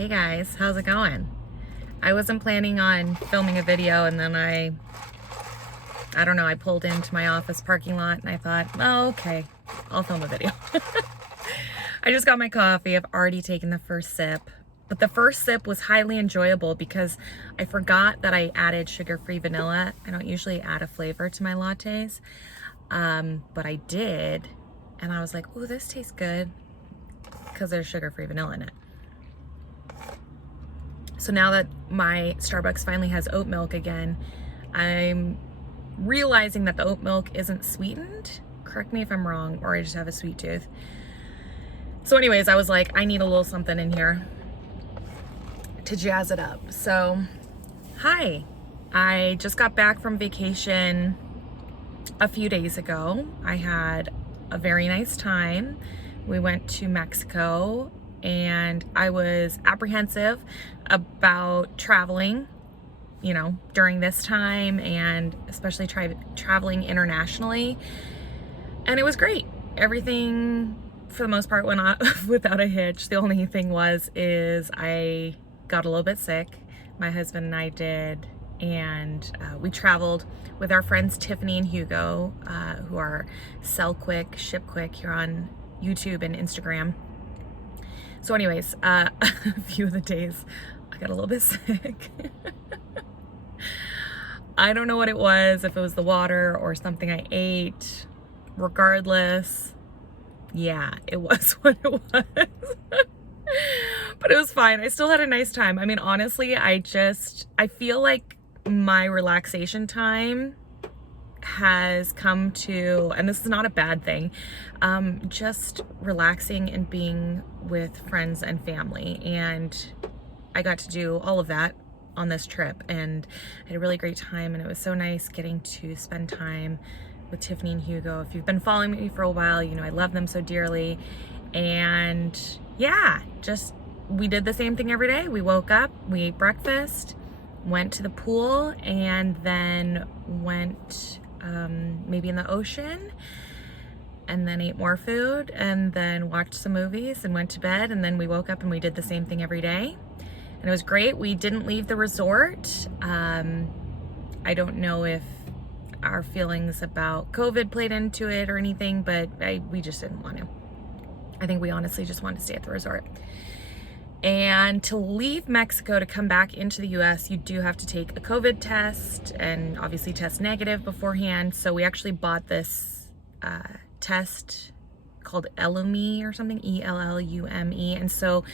Hey guys, how's it going? I wasn't planning on filming a video, and then I don't know, I pulled into my office parking lot and I thought, oh, okay, I'll film a video. I just got my coffee. I've already taken the first sip, but the first sip was highly enjoyable because I forgot that I added sugar-free vanilla. I don't usually add a flavor to my lattes, but I did, and I was like, oh, this tastes good because there's sugar-free vanilla in it. So now that my Starbucks finally has oat milk again, I'm realizing that the oat milk isn't sweetened. Correct me if I'm wrong, or I just have a sweet tooth. So anyways, I was like, I need a little something in here to jazz it up. So, hi. I just got back from vacation a few days ago. I had a very nice time. We went to Mexico, and I was apprehensive about traveling, you know, during this time, and especially traveling internationally. And it was great. Everything, for the most part, went on without a hitch. The only thing is I got a little bit sick. My husband and I did, and we traveled with our friends Tiffany and Hugo, who are Sell Quick, Ship Quick here on YouTube and Instagram. So anyways, a few of the days I got a little bit sick. I don't know what it was, if it was the water or something I ate. Regardless, yeah, it was what it was. But it was fine. I still had a nice time. I mean, honestly, I feel like my relaxation time has come to, and this is not a bad thing, just relaxing and being with friends and family. And I got to do all of that on this trip, and I had a really great time, and it was so nice getting to spend time with Tiffany and Hugo. If you've been following me for a while, you know I love them so dearly. And yeah, we did the same thing every day. We woke up, we ate breakfast, went to the pool, and then went maybe in the ocean, and then ate more food, and then watched some movies and went to bed. And then we woke up and we did the same thing every day, and it was great. We didn't leave the resort. I don't know if our feelings about COVID played into it or anything, but we just didn't want to. I think we honestly just wanted to stay at the resort. And to leave Mexico to come back into the US, you do have to take a COVID test and obviously test negative beforehand. So we actually bought this test called Ellume or something, E-L-L-U-M-E. And so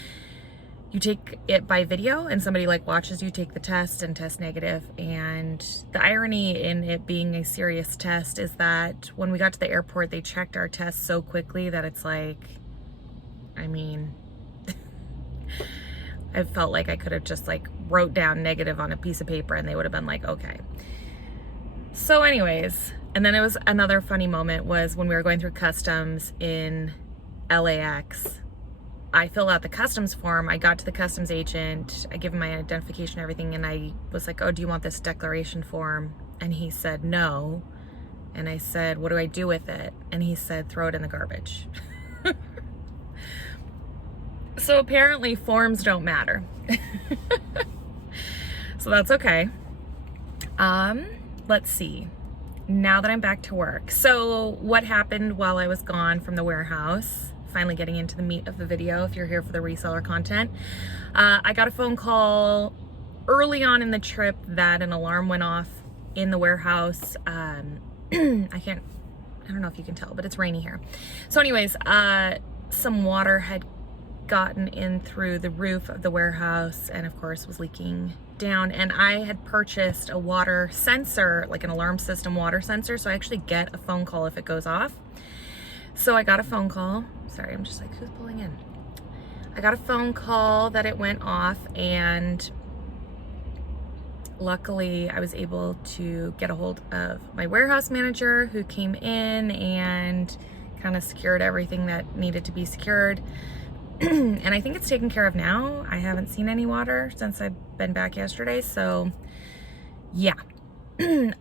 you take it by video, and somebody like watches you take the test and test negative. And the irony in it being a serious test is that when we got to the airport, they checked our test so quickly that it's like, I mean, I felt like I could have just like wrote down negative on a piece of paper and they would have been like, okay. So anyways, and then it was another funny moment was when we were going through customs in LAX. I filled out the customs form. I got to the customs agent. I gave him my identification and everything, and I was like, oh, do you want this declaration form? And he said, no. And I said, what do I do with it? And he said, throw it in the garbage. So apparently forms don't matter. So that's okay. Let's see. Now that I'm back to work. So what happened while I was gone from the warehouse, finally getting into the meat of the video if you're here for the reseller content. I got a phone call early on in the trip that an alarm went off in the warehouse. I don't know if you can tell, but it's rainy here. So anyways, some water had gotten in through the roof of the warehouse and of course was leaking down, and I had purchased a water sensor, like an alarm system water sensor, so I actually get a phone call if it goes off. So I got a phone call. Sorry, I'm just like, who's pulling in? I got a phone call that it went off, and luckily I was able to get a hold of my warehouse manager, who came in and kind of secured everything that needed to be secured. And I think it's taken care of now. I haven't seen any water since I've been back yesterday, so yeah.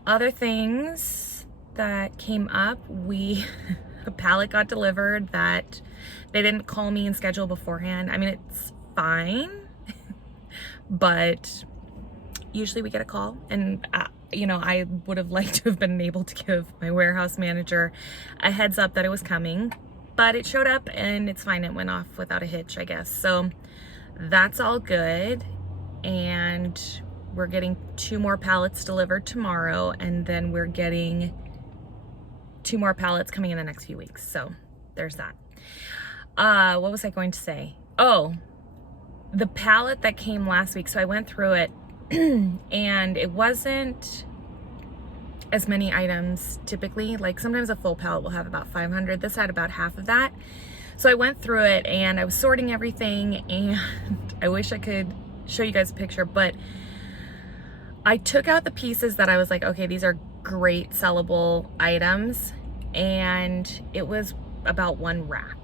Other things that came up, a pallet got delivered that they didn't call me and schedule beforehand. I mean, it's fine. but usually we get a call, and you know, I would have liked to have been able to give my warehouse manager a heads up that it was coming, but it showed up and it's fine. It went off without a hitch, I guess. So that's all good. And we're getting 2 more pallets delivered tomorrow, and then we're getting 2 more pallets coming in the next few weeks. So there's that. What was I going to say? Oh, the pallet that came last week. So I went through it and it wasn't as many items typically. Like sometimes a full pallet will have about 500. This had about half of that. So I went through it and I was sorting everything, and I wish I could show you guys a picture, but I took out the pieces that I was like, okay, these are great sellable items, and it was about 1 rack,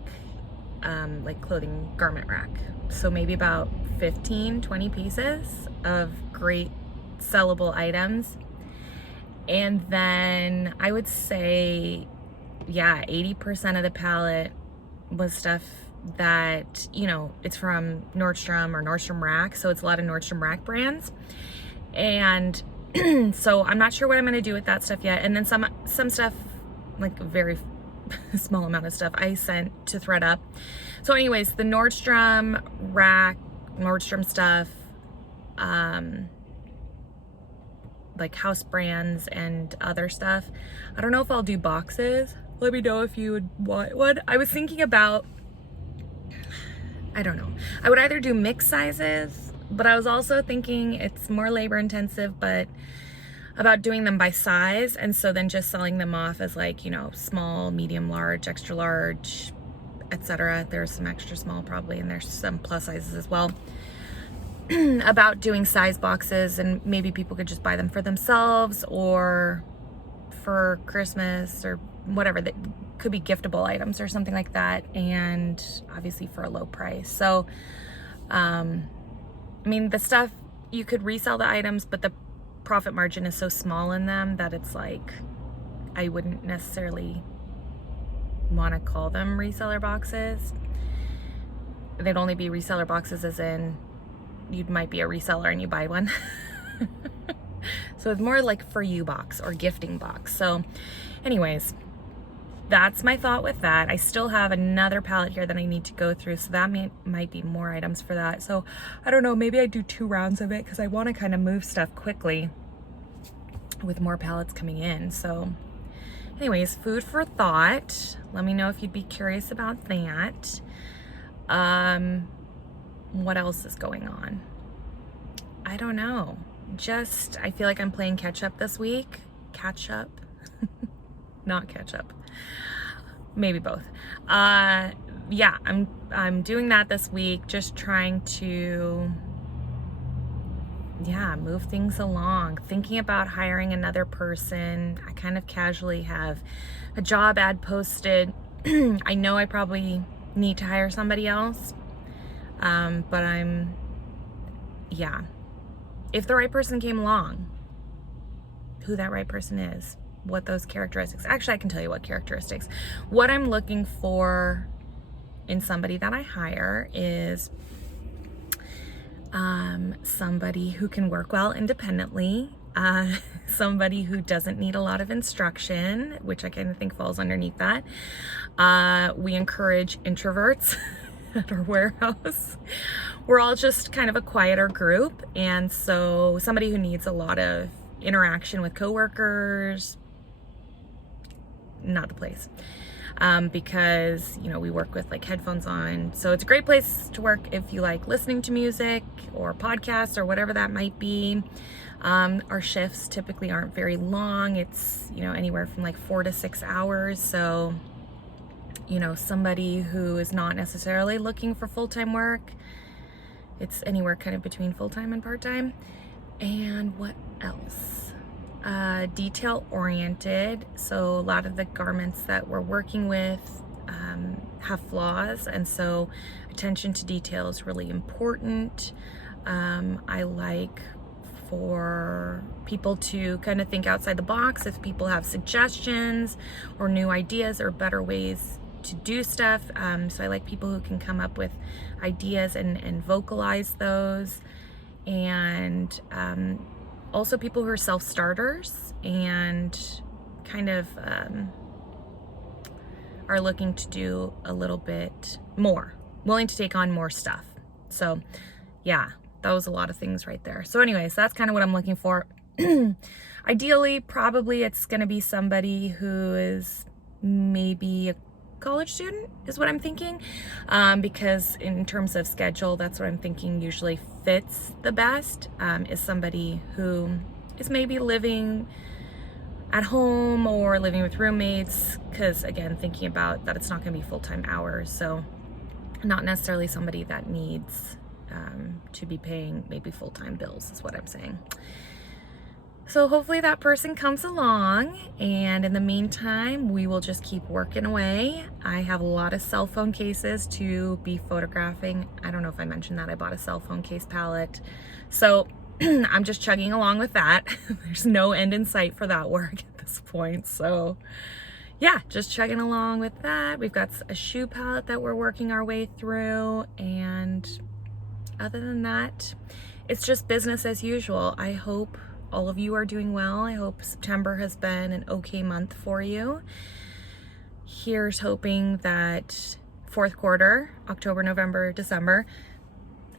like clothing garment rack. So maybe about 15, 20 pieces of great sellable items. And then I would say, yeah, 80% of the pallet was stuff that, you know, it's from Nordstrom or Nordstrom Rack. So it's a lot of Nordstrom Rack brands. And so I'm not sure what I'm going to do with that stuff yet. And then some stuff, like a very small amount of stuff, I sent to ThredUp. So anyways, the Nordstrom Rack, Nordstrom stuff, like house brands and other stuff, I don't know if I'll do boxes. Let me know if you would want one. I was thinking about, I don't know, I would either do mixed sizes, but I was also thinking it's more labor intensive, but about doing them by size, and so then just selling them off as, like, you know, small, medium, large, extra large, etc. There's some extra small probably, and there's some plus sizes as well. About doing size boxes, and maybe people could just buy them for themselves or for Christmas or whatever. That could be giftable items or something like that, and obviously for a low price. So I mean, the stuff, you could resell the items, but the profit margin is so small in them that it's like, I wouldn't necessarily want to call them reseller boxes. They'd only be reseller boxes as in you might be a reseller and you buy one. So it's more like for you box or gifting box. So anyways, that's my thought with that. I still have another pallet here that I need to go through, so that might be more items for that. So I don't know, maybe I do 2 rounds of it because I want to kind of move stuff quickly with more pallets coming in. So anyways, food for thought. Let me know if you'd be curious about that. What else is going on? I don't know. Just, I feel like I'm playing catch up this week. Catch up? Not catch up. Maybe both. Yeah, I'm doing that this week, just trying to, yeah, move things along. Thinking about hiring another person. I kind of casually have a job ad posted. I know I probably need to hire somebody else. But yeah, if the right person came along, who that right person is, what those characteristics, actually I can tell you what characteristics. What I'm looking for in somebody that I hire is somebody who can work well independently, somebody who doesn't need a lot of instruction, which I kind of think falls underneath that. We encourage introverts at our warehouse. We're all just kind of a quieter group, and so somebody who needs a lot of interaction with coworkers, not the place. Because, you know, we work with like headphones on, so it's a great place to work if you like listening to music or podcasts or whatever that might be. Our shifts typically aren't very long. It's, you know, anywhere from like 4 to 6 hours. So, you know, somebody who is not necessarily looking for full-time work. It's anywhere kind of between full-time and part-time. And what else? Detail oriented. So a lot of the garments that we're working with have flaws, and so attention to detail is really important. I like for people to kind of think outside the box. If people have suggestions or new ideas or better ways to do stuff. So I like people who can come up with ideas and vocalize those. And also people who are self-starters and kind of are looking to do a little bit more, willing to take on more stuff. So yeah, that was a lot of things right there. So anyways, that's kind of what I'm looking for. Ideally, probably it's going to be somebody who is maybe a college student is what I'm thinking, because in terms of schedule, that's what I'm thinking usually fits the best, is somebody who is maybe living at home or living with roommates, because again, thinking about that it's not going to be full-time hours, so not necessarily somebody that needs to be paying maybe full-time bills is what I'm saying. So hopefully that person comes along, and in the meantime, we will just keep working away. I have a lot of cell phone cases to be photographing. I don't know if I mentioned that. I bought a cell phone case palette. So I'm just chugging along with that. There's no end in sight for that work at this point. So yeah, just chugging along with that. We've got a shoe palette that we're working our way through. And other than that, it's just business as usual. I hope all of you are doing well. I hope September has been an okay month for you. Here's hoping that fourth quarter, October, November, December,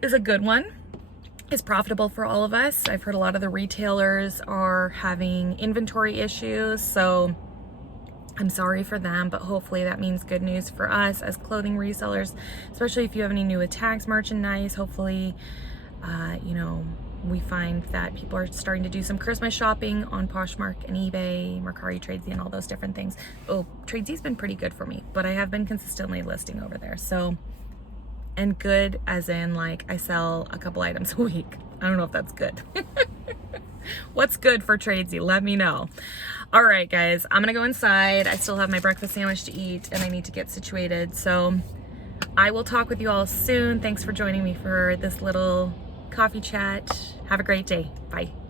is a good one. It's profitable for all of us. I've heard a lot of the retailers are having inventory issues, so I'm sorry for them, but hopefully that means good news for us as clothing resellers, especially if you have any new tags merchandise. Hopefully, you know, we find that people are starting to do some Christmas shopping on Poshmark and eBay, Mercari, Tradesy, and all those different things. Oh, Tradesy's been pretty good for me, but I have been consistently listing over there. So, and good as in like I sell a couple items a week. I don't know if that's good. What's good for Tradesy? Let me know. All right, guys, I'm gonna go inside. I still have my breakfast sandwich to eat and I need to get situated. So I will talk with you all soon. Thanks for joining me for this little coffee chat. Have a great day. Bye.